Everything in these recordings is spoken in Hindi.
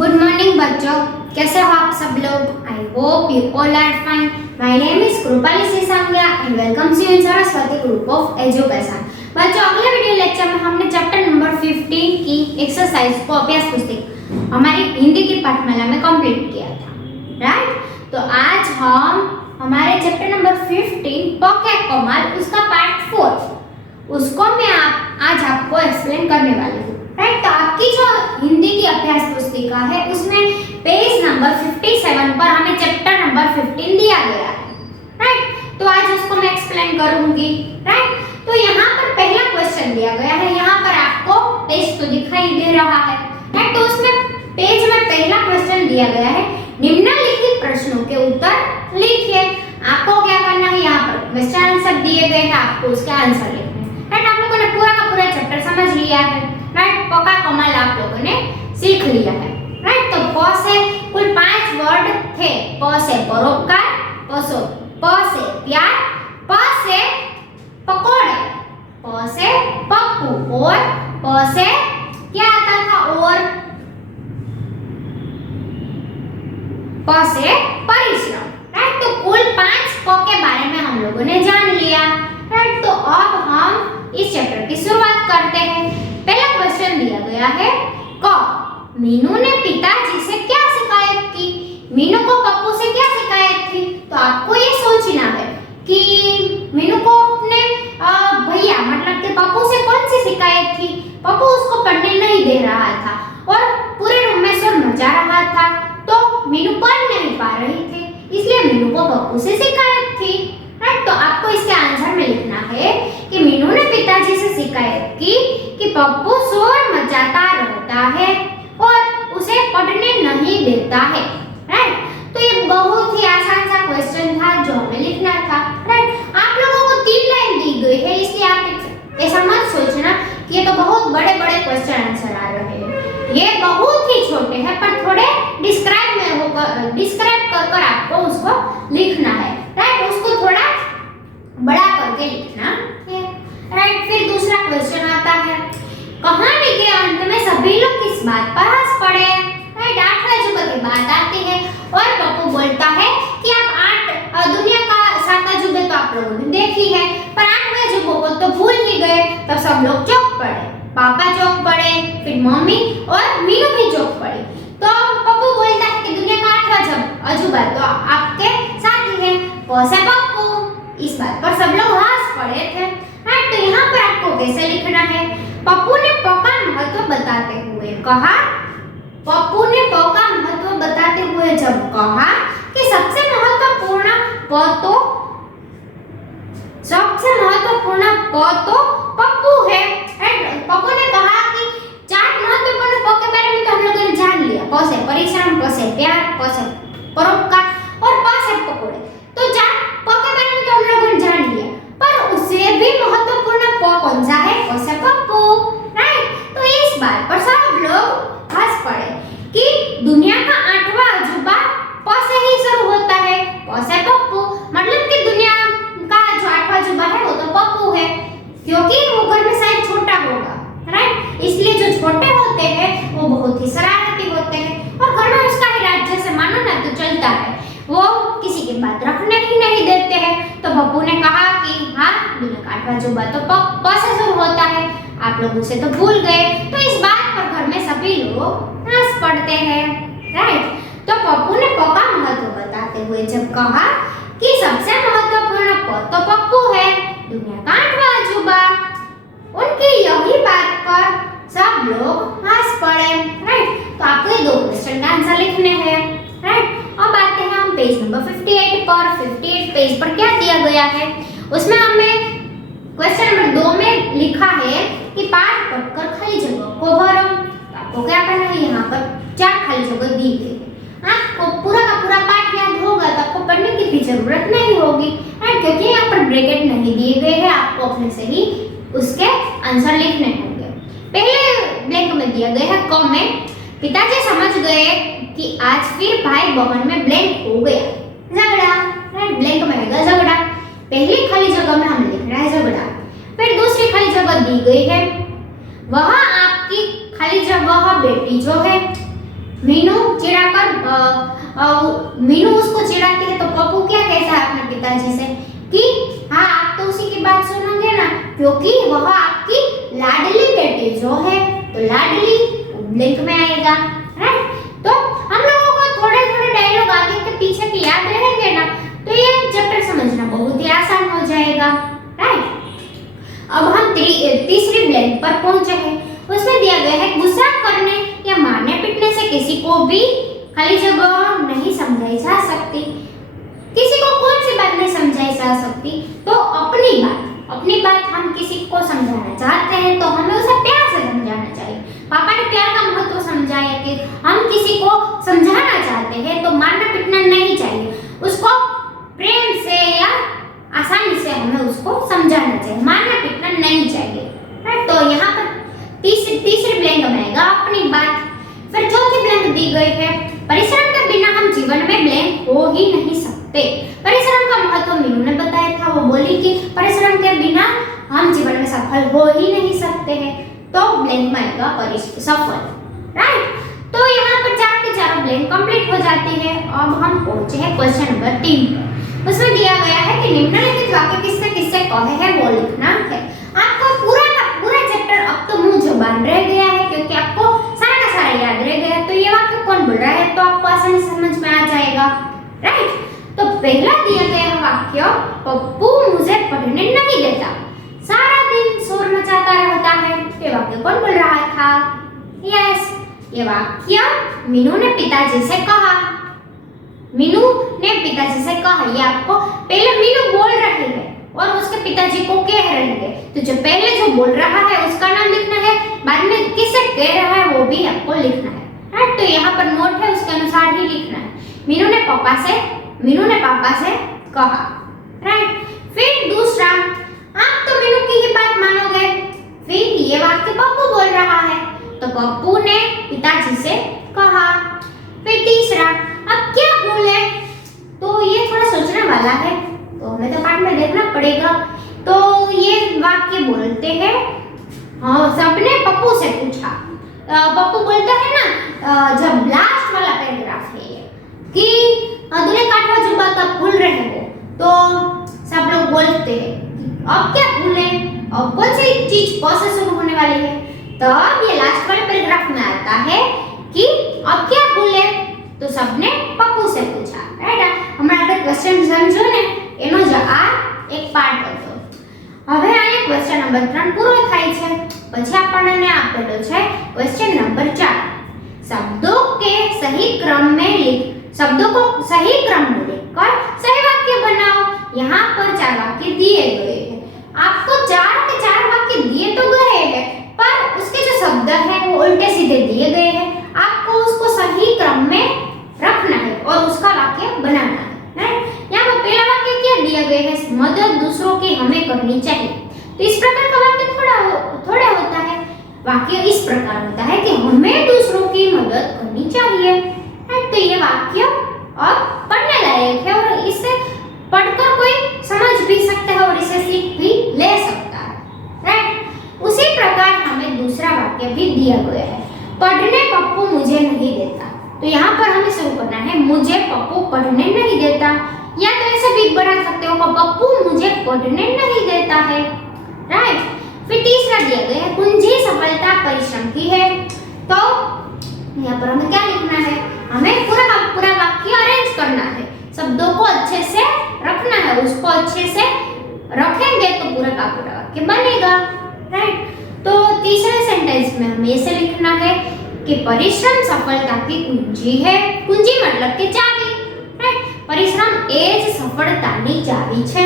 गुड मॉर्निंग बच्चों, कैसे हो आप सब लोग? I hope you all are fine. My name is Kripali Sisangiya and welcome you in Saraswati group of education. बच्चों, अगले वीडियो लेक्चर में हमने चैप्टर नंबर 15 की एक्सरसाइज को अभ्यास पुस्तक हमारी हिंदी की पाठमाला में कंप्लीट किया था, राइट? तो आज हम हमारे चैप्टर नंबर 15 पके कमाल उसका पार्ट 4 उसको मैं आज आपको एक्सप्लेन करने वाली हूँ, राइट? तो आपकी जो हिंदी की अभ्यास पुस्तिका है उसमें पेज नंबर 57 पर हमें चैप्टर नंबर 15 दिया गया है, राइट? तो आज उसको मैं एक्सप्लेन करूंगी, राइट? तो यहाँ पर पहला क्वेश्चन दिया गया है, यहाँ पर आपको पेज तो दिखाई दे रहा है, राइट? तो उसमें पेज में पहला क्वेश्चन दिया गया है, निम्नलिखित प्रश्नों के उत्तर लिखिए। आपको क्या करना है, यहाँ पर क्वेश्चन आंसर दिए गए हैं, आपको उसके आंसर लिखने हैं, राइट? आप लोगों ने पूरा का पूरा चैप्टर समझ लिया है, राइट? पका कमाल आप लोगों ने सीख लिया है, राइट? तो प से कुल 5 वर्ड थे। प से परोपकार, प से प्यार, प से पकोड़े, प से पप्पू और प से क्या आता था? और प से परिश्रम, राइट? तो कुल 5 प के बारे में हम लोगों ने जान लिया, राइट? तो अब हम इस चैप्टर की शुरुआत करते हैं। पहला क्वेश्चन दिया गया है, क मीनू ने पिताजी से क्या शिकायत की? मीनू को पप्पू से क्या शिकायत थी? तो आपको ये सोचना है कि मीनू को अपने भैया मतलब कि पप्पू से कौन सी शिकायत थी? पप्पू उसको पढ़ने नहीं दे रहा था और पूरे रूम में शोर मचा रहा था, तो मीनू पढ़ नहीं पा रही थी, इसलिए मीनू को पप्पू से शिकायत थी, राइट? तो आपको इसके आंसर में लिखना है कि मीनू ने पिताजी से शिकायत की कि पप्पू शोर मचाता रहता है और उसे पढ़ने नहीं देता है, राइट? तो ये बहुत ही आसान सा क्वेश्चन था जो हमें लिखना था, राइट? आप लोगों को 3 लाइन दी गई है, इसलिए आप ऐसा मत सोचना कि ये तो बहुत बड़े बड़े क्वेश्चन आंसर आ रहे हैं। ये बहुत ही छोटे हैं, पर थोड़े डिस्क्राइब कर आपको उसको लिखना है, राइट? उसको थोड़ा बड़ा करके लिखना है, राइट? फिर दूसरा क्वेश्चन आता है, कहानी के अंत में सभी लोग किस बात पर हंस पड़े? राइट? 8वें अजूबा की बात आती है और पप्पू बोलता है कि आप दुनिया का 7 अजूबे तो आप लोगों ने देखी है, पर 8वें अजूबे को तो भूल ही गए। तब सब लोग चौंक पड़े, पापा चौंक पड़े, फिर मम्मी और मीनू भी चौंक पड़ी। तो पप्पू बोलता है कि दुनिया का 8वां अजूबा तो आपके साथ ही है, प से पप्पू। इस बात पर सब लोग हंस पड़े थे, राइट? तो यहाँ पर आपको कैसे लिखना है? पप्पू ने प का महत्व बताते हुए कहा, पप्पू ने प का महत्व बताते हुए जब कहा कि सबसे महत्वपूर्ण पप्पू है, राइट? पप्पू ने कहा कि 4 महत्वपूर्ण प के बारे में तो हम लोगों ने जान लिया, प से परिश्रम, प से प्यार, प से परोपकार और प से पकोड़े। तो 4 प के बारे में तो हम लोगों ने जान लिया, पर उससे भी महत्वपूर्ण प कौन सा है? प से पप्पू, राइट? तो इस बात पर सब लोग हंस पड़े कि दुनिया का 8वां अजूबा प से ही शुरू होता है, प से पप्पू। मतलब कि दुनिया का जो 8वां अजूबा है वो तो पप्पू है, क्योंकि वो घर में शायद छोटा होगा, राइट? इसलिए जो छोटे होते हैं वो बहुत ही शरारती होते हैं और घर में उसका ही राज्य से मानो ना तो चलता है, वो किसी की बात रखने ही नहीं देते हैं। तो पप्पू ने कहा कि हाँ, दुनिया का 8वां अजूबा तो प से शुरू होता है, आप लोग उसे तो भूल गए। तो इस बात पर घर में सभी लोग हंस पड़ते हैं, राइट? तो पप्पू ने प का महत्व बताते हुए जब कहा कि सबसे महत्वपूर्ण प तो पप्पू है, दुनिया का 8वां अजूबा, उनकी यही बात पर सब लोग हंस पड़े, राइट? तो आपको ये 2 क्वेश्चन का आंसर लिखने हैं, राइट? अब आते हैं हम पेज नंबर 58 पर। 58 पेज पर क्या दिया गया है? उसमें हमें क्वेश्चन नंबर 2 में लिखा है कि पाठ पढ़कर खाली जगह को भरो। तो आपको क्या करना है, यहाँ पर 4 खाली जगह दी गई है। आपको पूरा का पूरा पाठ याद होगा तो आपको पढ़ने की भी जरूरत नहीं होगी, राइट? क्योंकि यहाँ पर ब्रैकेट नहीं दिए गए हैं, आपको अपने से ही उसके आंसर लिखने होंगे। पहले ब्लैंक में दिया गया है, क में पिताजी समझ गए कि आज फिर भाई बहन में ब्लैंक हो गया झगड़ा, राइट? ब्लैंक में आएगा झगड़ा। पहली खाली जगह में हमें लिखना है झगड़ा। फिर दूसरी खाली जगह दी गई है, वह आपकी खाली जगह बेटी जो है मीनू मीनू उसको चिढ़ाती है तो पप्पू क्या कहता है अपने पिताजी से कि हाँ आप तो उसी की बात सुनोगे ना, क्योंकि वह आपकी लाडली बेटी जो है, तो लाडली ब्लैंक में आएगा। राइट, तो हम लोगों को थोड़े थोड़े डायलॉग आगे के पीछे के याद रहेंगे ना, तो ये चैप्टर समझना बहुत ही आसान हो जाएगा। राइट, अब हम तीसरी ब्लैंक पर पहुंचे हैं। उसमें दिया गया है गुस्सा करने या मारने पीटने से किसी को भी खाली जगह नहीं समझाई जा सकती। किसी को कौन सी बात नहीं समझाई जा सकती, तो अपनी बात हम किसी को समझाना चाहते हैं तो हमें उसे प्यार से समझाना चाहिए। पापा ने प्यार का महत्व समझाया कि हम किसी को समझाना चाहते हैं तो मारना पीटना नहीं चाहिए, उसको प्रेम से या आसानी से हमें उसको समझाना चाहिए, मारना पीटना नहीं चाहिए। तो यहाँ पर तीसरी ब्लैंक में आएगा अपनी बात। फिर चौथी ब्लैंक दी गई है परिश्रम के बिना हम जीवन में ब्लैंक हो ही नहीं सकते। परिश्रम का महत्व मीनू ने बताया था, वो बोली कि परिश्रम के बिना हम जीवन में सफल हो ही नहीं सकते हैं, तो ब्लैंक में आएगा सफल। राइट, तो यहाँ पर 4 के 4 ब्लैंक कंप्लीट हो जाती है। अब हम पहुंचे हैं क्वेश्चन नंबर 3 पर। उसमें दिया गया है कि निम्नलिखित वाक्य किससे किससे कहे हैं वो लिखना है। आपको पूरा का पूरा चैप्टर अब तो मुंह जुबान रह गया है, क्योंकि आपको सारा का सारा याद रह गया, तो ये वाक्य कौन बोल रहा है तो आपको आसानी से समझ में आ जाएगा। राइट, तो पहला दिया गया वाक्य पप्पू मुझे पढ़ने नहीं देता, सारा दिन शोर मचाता रहता है, ये वाक्य कौन बोल रहा था? यस, ये वाक्य मीनू ने पिताजी से कहा। मीनू ने पिताजी से कहा, ये आपको पहले मीनू बोल रही है और उसके पिताजी को कह रही है, तो जो पहले जो बोल रहा है उसका नाम लिखना है, बाद में किसे कह रहा है वो भी आपको लिखना है। राइट, तो यहाँ पर नोट है उसके अनुसार ही लिखना है। मीनू ने पापा से कहा। राइट, फिर दूसरा, आप तो मीनू की ही बात मानोगे, फिर ये वाक्य पप्पू बोल रहा है तो पप्पू ने पिताजी से कहा। फिर तीसरा, अब क्या बोले, तो ये थोड़ा सोचने वाला है, तो हमें तो पाठ में देखना पड़ेगा। तो ये वाक्य बोलते हैं, हाँ सबने पप्पू से पूछा। पप्पू बोलता है ना, जब लास्ट वाला पैराग्राफ है ये कि दूल्हे काटवा जुबा तब भूल रहे हो, तो सब लोग बोलते हैं अब क्या भूले, अब कौन सी चीज प से शुरू होने वाली है, तब ये लास्ट वाले पैराग्राफ में आता है कि अब क्या भूले, तो सबने पप्पू से पूछा। राइट, हमारा આગળ ક્વેશ્ચન સમજો ને એનો જ આ એક પાર્ટ હતો। હવે આ ક્વેશ્ચન નંબર 3 પૂરો થાય છે, પછી આપણને આપેલો છે ક્વેશ્ચન નંબર 4, शब्दों को सही क्रम में लिखकर सही वाक्य बनाओ। यहाँ पर 4 वाक्य दिए गए हैं, आपको 4 के 4 वाक्य दिए तो गए हैं, पर उसके जो शब्द हैं वो उल्टे सीधे दिए गए हैं, आपको उसको सही क्रम में रखना है और उसका वाक्य बनाना है। यहाँ पर पहला वाक्य क्या दिया गया है, मदद दूसरों की हमें करनी चाहिए, तो इस प्रकार का वाक्य थोड़ा होता है। वाक्य इस प्रकार होता है कि हमें दूसरों की मदद करनी चाहिए। तो ये वाक्य और पढ़ने लायक है और इसे पढ़कर कोई समझ भी सकता है और इसे सीख भी ले सकता है। राइट, उसी प्रकार हमें दूसरा वाक्य भी दिया गया है, पढ़ने पप्पू मुझे नहीं देता, तो यहाँ पर हमें शुरू करना है मुझे पप्पू पढ़ने नहीं देता, या तो ऐसे भी बना सकते हो पप्पू मुझे पढ़ने नहीं देता है। राइट, फिर तीसरा दिया गया है कुंजी सफलता परिश्रम की है, तो यहाँ पर हमें क्या लिखना है, हमें पूरा वाक्य अरेंज करना है, शब्दों को अच्छे से रखना है, उसको अच्छे से रखेंगे तो पूरा का पूरा वाक्य बनेगा। राइट, तो तीसरे सेंटेंस में हमें ऐसे लिखना है कि परिश्रम सफलता की कुंजी है, कुंजी मतलब कि चाबी। राइट, परिश्रम એ જ સફળતાની ચાવી છે।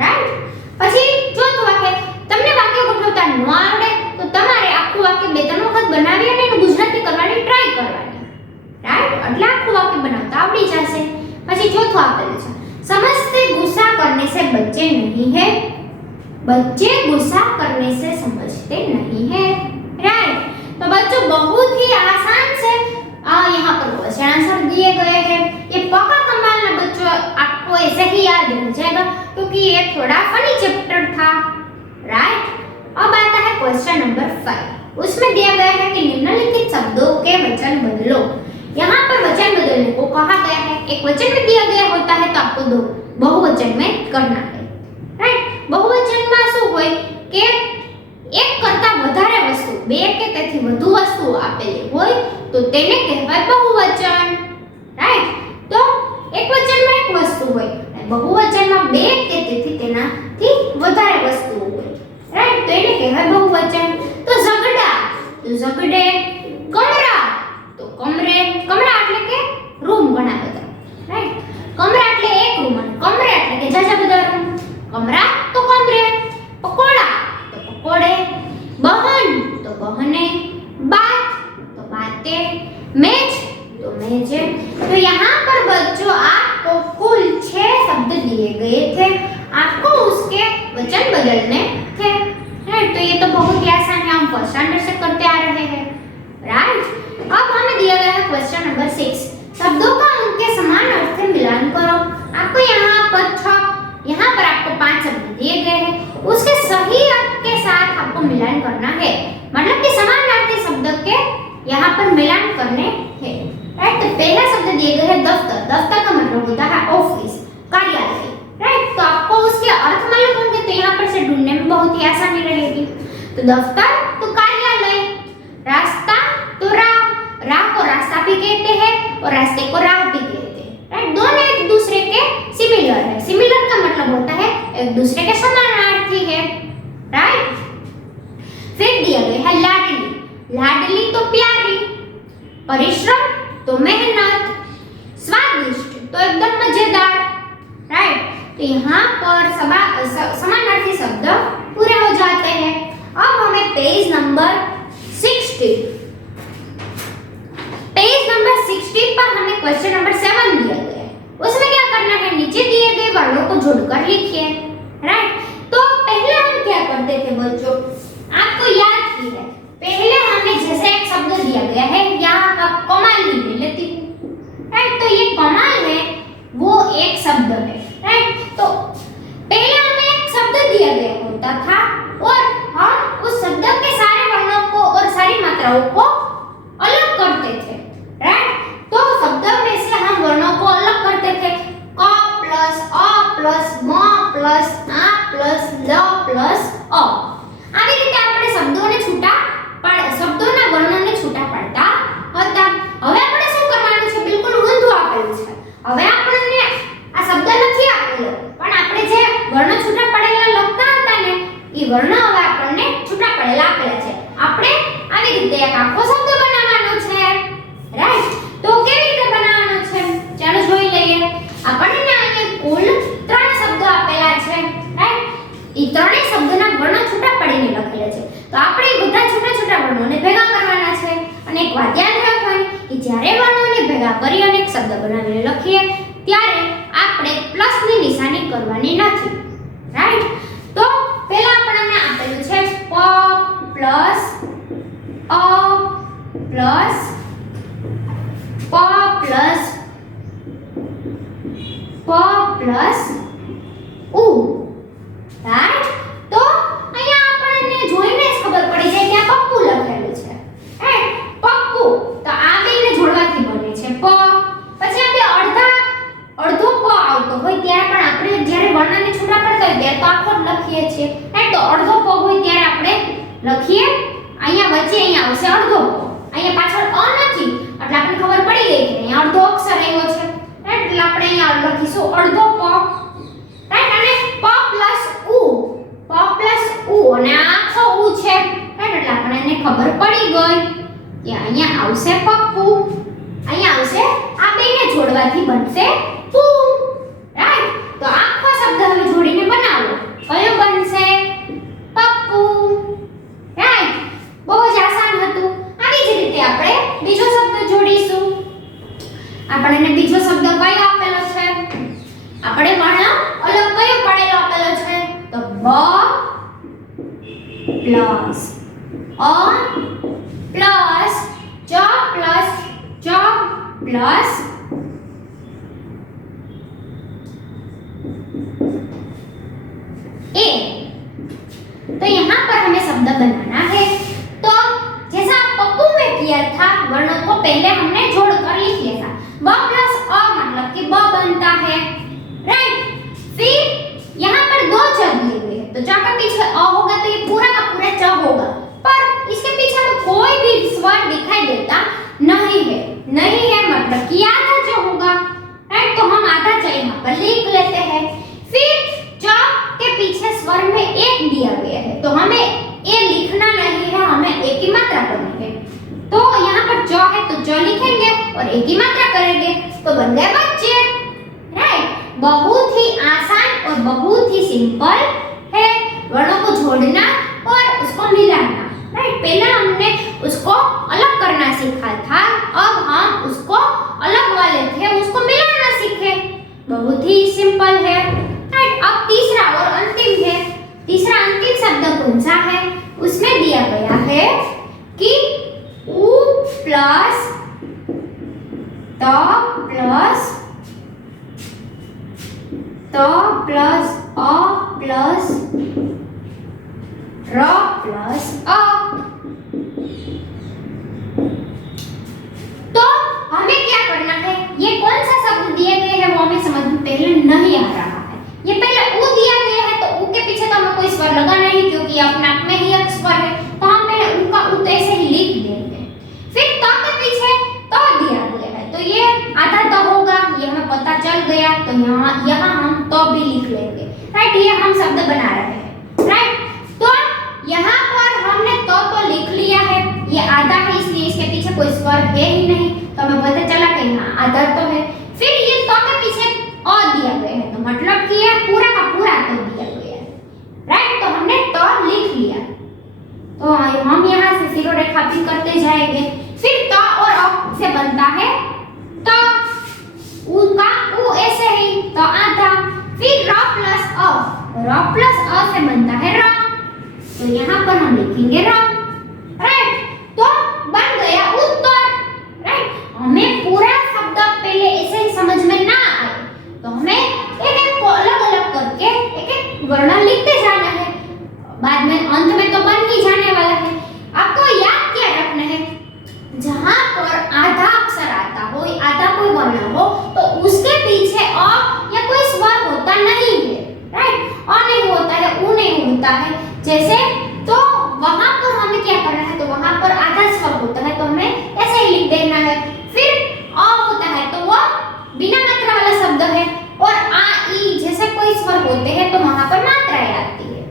રાઈટ, પછી ચોથું વાક્ય, તમને વાક્ય ગોઠવતા ન આવડે તો તમારે આખું વાક્ય 2-3 વખત બનાવી અને એને ગુજરાતી કરવાની ટ્રાય કરવાની। રાઈટ, એટલે આખું વાક્ય બનાવતા આવડી જશે। પછી ચોથું આપેલું છે, समझते गुस्सा करने से बच्चे नहीं है, बच्चे गुस्सा करने से समझते नहीं है। राइट, तो बच्चों बहुत ही आसान से यहाँ पर क्वेश्चन आंसर दिए गए हैं, ये पक्का कमाल ना बच्चों आपको ऐसे ही याद रह जाएगा क्योंकि ये थोड़ा फनी चैप्टर था। राइट, अब आता है क्वेश्चन नंबर 5। उसमें दिया गया है कि निम्नलिखित शब्दों के वचन बदलो। यहाँ पर वचन बदलने को कहा गया है। एक वचन में दिया गया होता है तो आपको दो बहुवचन में करना है, राइट। बहुवचનમાં શું હોય કે એક કરતા વધારે વસ્તુ, બે કે તેથી વધુ વસ્તુઓ આપેલી હોય તો તેને કહેવાય બહુવચન, રાઈટ। તો એક વચનમાં એક વસ્તુ હોય અને બહુવચનમાં બે કે તેથી તેનાથી વધારે વસ્તુઓ હોય, રાઈટ। તો એને કહેવાય બહુવચન। તો ઝગડા, તો ઝગડે, કમરા, તો કમરે, કમરા એટલે કે રૂમ ઘણા બધા, રાઈટ। કમરા એટલે એક રૂમ અને કમરે એટલે કે જાજા બધા રૂમ। કમરા તો કમરે, પકોડા તો પકોડે, બહન તો બહને, बात तो बातें, मेज तो मेजे। तो यहाँ पर बच्चों आपको कुल 6 शब्द दिए गए थे, आपको उसके वचन बदलने थे, राइट। तो ये तो बहुत ही आसान है, हम फर्स्ट स्टैंडर्ड से करते आ रहे हैं, राइट। अब हमें दिया गया है क्वेश्चन नंबर 6, शब्दों का उनके समान अर्थ से मिलान करो। आपको यहाँ पर यहाँ पर आपको 5 शब्द दिए गए हैं, उसके सही अर्थ के साथ आपको मिलान करना है, मतलब कि समानार्थी शब्द के यहाँ पर मिलान करने हैं, राइट। तो पहला शब्द दिए गए है दफ्तर, दफ्तर का मतलब होता है ऑफिस, कार्यालय, राइट। तो आपको उसके अर्थ मालूम होंगे तो यहाँ पर से ढूंढने में बहुत ही आसानी रहेगी। तो दफ्तर तो कार्यालय, रास्ता तो राह, राह को रास्ता भी कहते हैं और रास्ते को राह भी कहते हैं, राइट। दोनों एक दूसरे के सिमिलर है, सिमिलर का मतलब होता है एक दूसरे के समानार्थी है, राइट। फिर दिया गया है लाडली, लाडली तो प्यारी, परिश्रम तो मेहनत, स्वादिष्ट तो एकदम मजेदार, राइट। तो यहाँ पर समानार्थी शब्द पूरे हो जाते हैं। अब हमें पेज नंबर 60 पर हमें क्वेश्चन नंबर 7 दिया गया है, उसमें क्या करना है, नीचे दिए गए वर्णों को जोड़कर लिखिए, राइट। तो पहले हम क्या करते थे बच्चों, आपको याद ही है, पहले हमने जैसे एक शब्द दिया गया है, यहाँ आप कमाल ले लेती हूँ, राइट। तो ये कमाल है वो एक शब्द है, राइट। तो पहले हमें एक शब्द दिया गया होता था और हम उस शब्द के सारे वर्णों को और सारी मात्राओं को अलग करते थे, राइट। तो शब्द में से हम वर्णों को अलग करते थे, क प्लस अ प्लस म प्लस आ प्लस ल प्लस अ। આવી રીતે આપણે શબ્દોને છૂટા શબ્દોના વર્ણોને છૂટા પાડતા હતા। હવે આપણે શું કરવાનું છે, બિલકુલ ઊંધું આપેલું છે। હવે આપણને આ શબ્દ નથી આપેલો પણ આપણે જે વર્ણો છૂટા પડેલા લખતા હતા ને એ વર્ણો હવે આપણને છૂટા પડેલા આપેલા છે। આપણે આવી રીતે એક આખો શબ્દ બનાવવાનો છે, રાઈટ। તો કેવી રીતે બનાવવાનો છે ચાલો જોઈ લઈએ। આપણને અહીંયા કુલ 3 શબ્દો આપેલા છે, રાઈટ। એ ત્રણેય શબ્દના વર્ણો છૂટા પડીને લખેલા છે, તો આપણે એ બધા છૂટા છૂટા વર્ણોને ભેગા કરવાના છે અને એક વાત યાદ રાખવાની કે જ્યારે વર્ણોને ભેગા કરી અને એક શબ્દ બનાવીને લખીએ ત્યારે આપણે પ્લસની નિશાની કરવાની નથી, રાઈટ। તો પહેલા આપણને આપેલું છે પ પ્લસ અ પ્લસ પ પ્લસ ઉ, રાઈટ। તો અહીંયા આપણને જોઈને જ ખબર પડી જાય કે આ પપ્પુ લખેલું છે, રાઈટ। પપ્પુ તો આ બેને જોડવાથી બને છે પ, પછી આપણે અડધો પ આવતો હોય ત્યારે પણ આપણે જ્યારે વર્ણને છૂટા પડતા હોય ત્યારે તો આખો જ લખીએ છીએ, રાઈટ। તો અડધો પ હોય ત્યારે આપણે લખીએ, અહીંયા વચ્ચે અહીંયા આવશે અડધો પ, અહીંયા પાછળ અ નથી એટલે આપણને ખબર પડી ગઈ કે અહીંયા અડધો અક્ષર આવ્યો છે, રાઈટ। એટલે આપણે અહીંયા લખીશું અડધો પ, રાઈટ। અને પ પ્લસ ઉ અને આખો ઉ છે, રાઈટ। એટલે આપણને ખબર પડી ગઈ કે અહીંયા આવશે પપ્પુ, અહીંયા આવશે આ બેને જોડવાથી બનશે પુ, રાઈટ। તો આખો શબ્દ હવે જોડીને બનાવો, કયો બનશે પપ્પુ, રાઈટ। બહુ જ આસાન હતું। આવી જ રીતે આપણે બીજો શબ્દ જોડીશું। આપણને બીજો શબ્દ કયો આપેલો છે, આપણે વર્ણ અલગ કયો પડેલો આપેલો છે, તો બ પ્લસ અ પ્લસ ચ प्लस ए। तो यहाँ पर हमें शब्द बनाना है। तो च लिखेंगे और एक ही मात्रा करेंगे तो बन गए बच्चे। राइट, बहुत ही आसान और बहुत ही सिंपल है वर्णों को जोड़ना और उसको मिलाना। राइट, पहले हमने उसको अलग करना सीखा था, अब हम उसको अलग वाले थे उसको मिलाना सीखे। बहुत ही सिंपल है। राइट, अब तीसरा और अंतिम है। तीसरा अंतिम शब्द कौन सा है? उसमें दिया गया है कि उ प्लस त प्लस अ प्लस र प्लस अ। तो हमें क्या करना है? ये कौन सा शब्द दिए गए हैं वो हमें समझ में पहले नहीं आ रहा है। ये पहले उ दिया गया है तो उ के पीछे तो हमें कोई स्वर लगाना नहीं क्योंकि ये अपने आप में ही एक स्वर है, तो हम पहले उ का उ ऐसे ही लिख देंगे। फिर त के पीछे त दिया गया है तो ये आधा त होगा, ये हमें पता चल गया, तो यहाँ हम त भी लिख लेंगे। राइट, ये हम शब्द बना रहे हैं। राइट, तो यहाँ पर हमने तो लिख लिया है, ये आधा है इसलिए इसके पीछे कोई स्वर है ही नहीं, तो हमें पता चला कि यहाँ आधा तो है। फिर ये तो के पीछे अ दिया गया है तो मतलब कि ये पूरा का पूरा तो दिया गया है। राइट, तो हमने तो लिख लिया, तो हम यहाँ से सिरो रेखा भी करते जाएंगे। फिर तो और अ से बनता है तो उ का उ ऐसे ही तो आधा। फिर र प्लस अ से बनता है र, तो यहाँ पर हम लिखेंगे र। राइट, तो बन गया उत्तर। राइट, हमें पूरा शब्द पहले ऐसे ही समझ में ना आए तो हमें एक एक को अलग अलग करके एक एक वर्ण लिखते जाना है, बाद में अंत में तो बन ही जाने वाला है। आपको याद क्या रखना है? जहां पर आधा अक्षर आता हो, आधा कोई वर्ण हो, तो उसके पीछे अ या कोई स्वर होता नहीं है। राइट, अ नहीं होता है, उ नहीं होता है जैसे, तो वहां पर हमें क्या करना है? तो वहां पर आधा स्वर होता है तो हमें ऐसे ही लिख देना है। फिर अ होता है तो वो बिना मात्रा वाला शब्द है, और आ ई जैसे कोई स्वर होते हैं तो वहां पर मात्राएं आती है।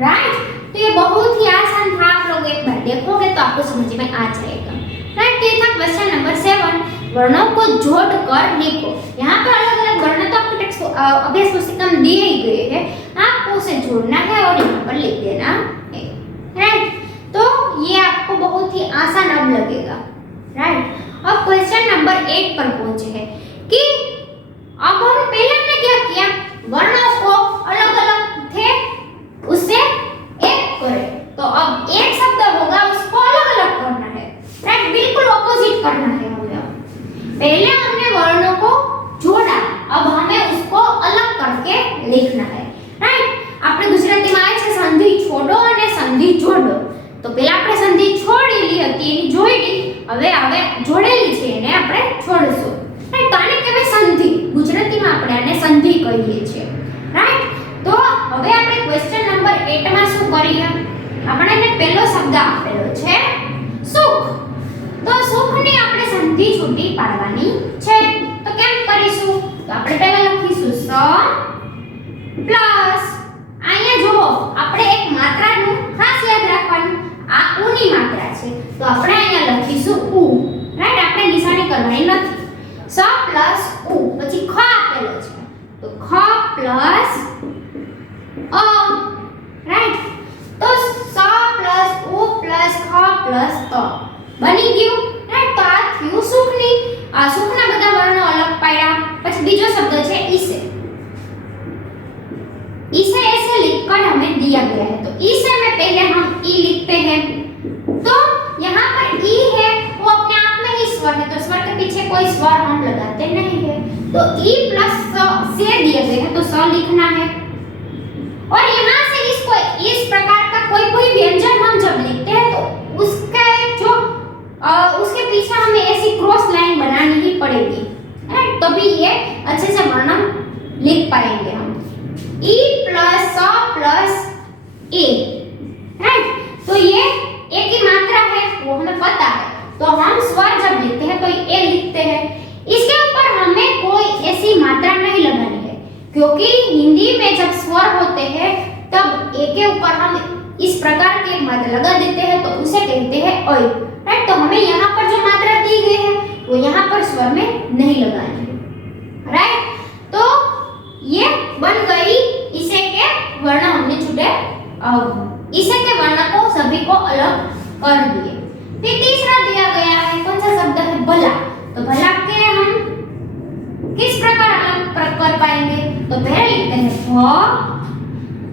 राइट, तो ये बहुत ही आसान था, आप लोग एक बार देखोगे तो आपको समझ में आ जाएगा। राइट, ये था क्वेश्चन नंबर 7, वर्णों को जोड़कर लिखो। यहाँ पर अलग अलग वर्ण तो आपके टेक्स्ट अभ्यास पुस्तिका में दिए ही गए हैं, आपको उसे जोड़ना है और यहाँ पर लिख देना है। राइट, तो ये आपको बहुत ही आसान अब लगेगा। राइट, अब क्वेश्चन नंबर 8 पर पहुंचे हैं कि अब हम पहले हमने क्या किया? वर्णों को अलग अलग थे उससे एक करें, तो अब एक शब्द होगा उसको अलग अलग करना है। राइट, बिल्कुल ऑपोजिट करना है हमें। पहले हमने वर्णों को जोड़ा, अब हमें उसको अलग करके लिखना है। राइट, આપણે ગુજરાતીમાં આવે છે સંધિ છોડો અને સંધિ જોડો, તો પહેલા આપણે સંધિ છોડેલી હતી એની જોડી, હવે જોડેલી છે એને આપણે છોડશું। રાઈટ, તો આને કહેવાય સંધિ, ગુજરાતીમાં આપણે આને સંધિ કહીએ છીએ। રાઈટ, તો હવે આપણે ક્વેશ્ચન નંબર 8 માં શું કરીએ? આપણને પહેલો શબ્દ આપેલો છે સુખ, તો સુખની આપણે સંધિ છૂટી પાડવાની છે, તો કેમ કરીશું? તો આપણે પહેલા લખીશું સ પ્લસ, અહીંયા જુઓ આપણે એક માત્રાનું ખાસ યાદ રાખવાનું, આ ઉ ની માત્રા છે તો આપણે અહીંયા લખીશું ઉ। રાઈટ, આપણે નિશાની કરવાની નથી। સ પ્લસ ઉ, પછી ખ આપેલો છે તો ખ પ્લસ અ। રાઈટ, તો સ પ્લસ ઉ પ્લસ ખ પ્લસ અ બની ગયું। રાઈટ, તો આ થયું સુખની। આ સુખના બધા વર્ણો અલગ પાડ્યા। પછી બીજો શબ્દ છે ઈસે, इसे ऐसे लिखकर हमें दिया गया है, तो इसे में पहले हम ई लिखते हैं, तो यहाँ पर ई है वो अपने आप में ही स्वर है, तो स्वर के पीछे कोई स्वर हम लगाते नहीं है, तो ई प्लस से दिया गया है तो स लिखना है। और यहाँ से इसको इस प्रकार का कोई व्यंजन हम जब लिखते हैं तो उसका जो उसके पीछे हमें ऐसी क्रॉस लाइन बनानी ही पड़ेगी। राइट, तभी ये अच्छे से वर्णन लिख पाएंगे हम। ई प्लस स प्लस ए। राइट, तो ये एक ही मात्रा है वो हमें पता है, तो हम स्वर जब लिखते हैं तो ए लिखते हैं। इसके ऊपर हमें कोई ऐसी मात्रा नहीं लगानी है, क्योंकि हिंदी में जब स्वर होते हैं तब ए के ऊपर हम इस प्रकार की एक मात्रा लगा देते हैं तो उसे कहते हैं ऐ। राइट, तो हमें यहाँ पर जो मात्रा दी गई है वो यहाँ पर स्वर में नहीं लगानी है। राइट, तो ये बन गई इसे के वर्ण हमने छूटे इसे के वर्ण को सभी को अलग कर दिए। फिर तीसरा दिया गया है कौन सा शब्द है भला। तो भला के हम किस प्रकार अलग कर पाएंगे? तो पहले लिखते हैं भ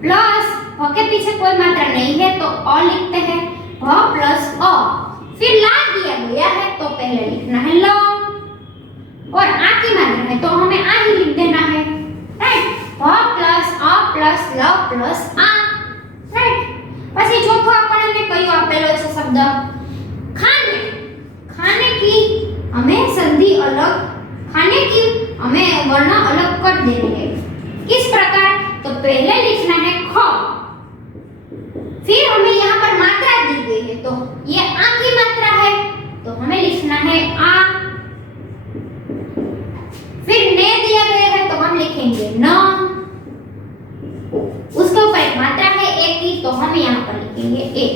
प्लस भ के पीछे कोई मात्रा नहीं है तो अ लिखते हैं भ प्लस अ। फिर ला दिया गया है तो पहले लिखना है ल और आ की मात्रा है तो हमें आ ही लिख देना है। राइट, भ प्लस अ प्लस ल प्लस आ। राइट, પછી ચોથો આપણને કયો આપેલો છે શબ્દ ખાને। खाने की हमें संधि अलग खाने की हमें वर्ण अलग कर देनी है। किस प्रकार? तो पहले लिखना है ख, फिर हमें यहाँ पर मात्रा दी गई है तो ये आ की मात्रा है तो हमें लिखना है आ। फिर ने दिया गया है तो हम लिखेंगे न, उसके ऊपर एक मात्रा है ए की तो हम यहाँ पर लिखेंगे ए।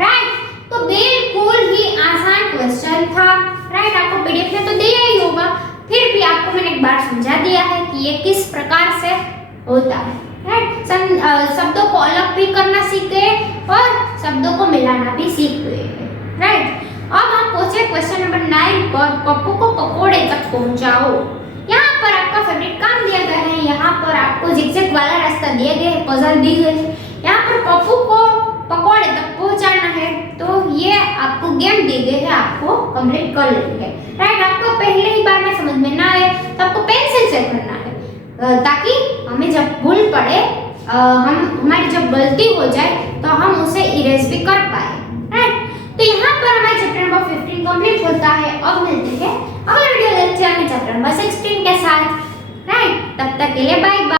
राइट, तो बिल्कुल ही आसान क्वेश्चन था। राइट, आपको पीडीएफ में तो दिया ही होगा, फिर भी आपको मैंने एक बार समझा दिया है कि ये किस प्रकार से होता है। राइट, शब्दों को अलग भी करना सीख गए और शब्दों को मिलाना भी सीख गए हैं। राइट, अब हम पहुंचे क्वेश्चन नंबर 9 पर पप्पू को पकोड़े तक पहुंचाओ। यहाँ पर आपका फेवरेट काम दिया गया है, यहाँ पर आपको जिगजैग वाला रास्ता दिया गया है, पजल दी गई है। यहाँ पर पप्पू को पकोड़े तक पहुंचाना है तो ये आपको गेम दी गई है, आपको कंप्लीट कर लेनी है। राइट, आपको पहले ही बार में समझ में ना आए तो आपको पेंसिल से करना है ताकि हमें जब भूल पड़े हमारी जब गलती हो जाए तो हम उसे इरेज भी कर पाए। राइट, तो यहाँ पर हमारा चैप्टर नंबर 15 कंप्लीट होता है। अब मिलते हैं अगले वीडियो लेक्चर में चैप्टर नंबर 16 के साथ। राइट, तब तक के लिए बाय बाय।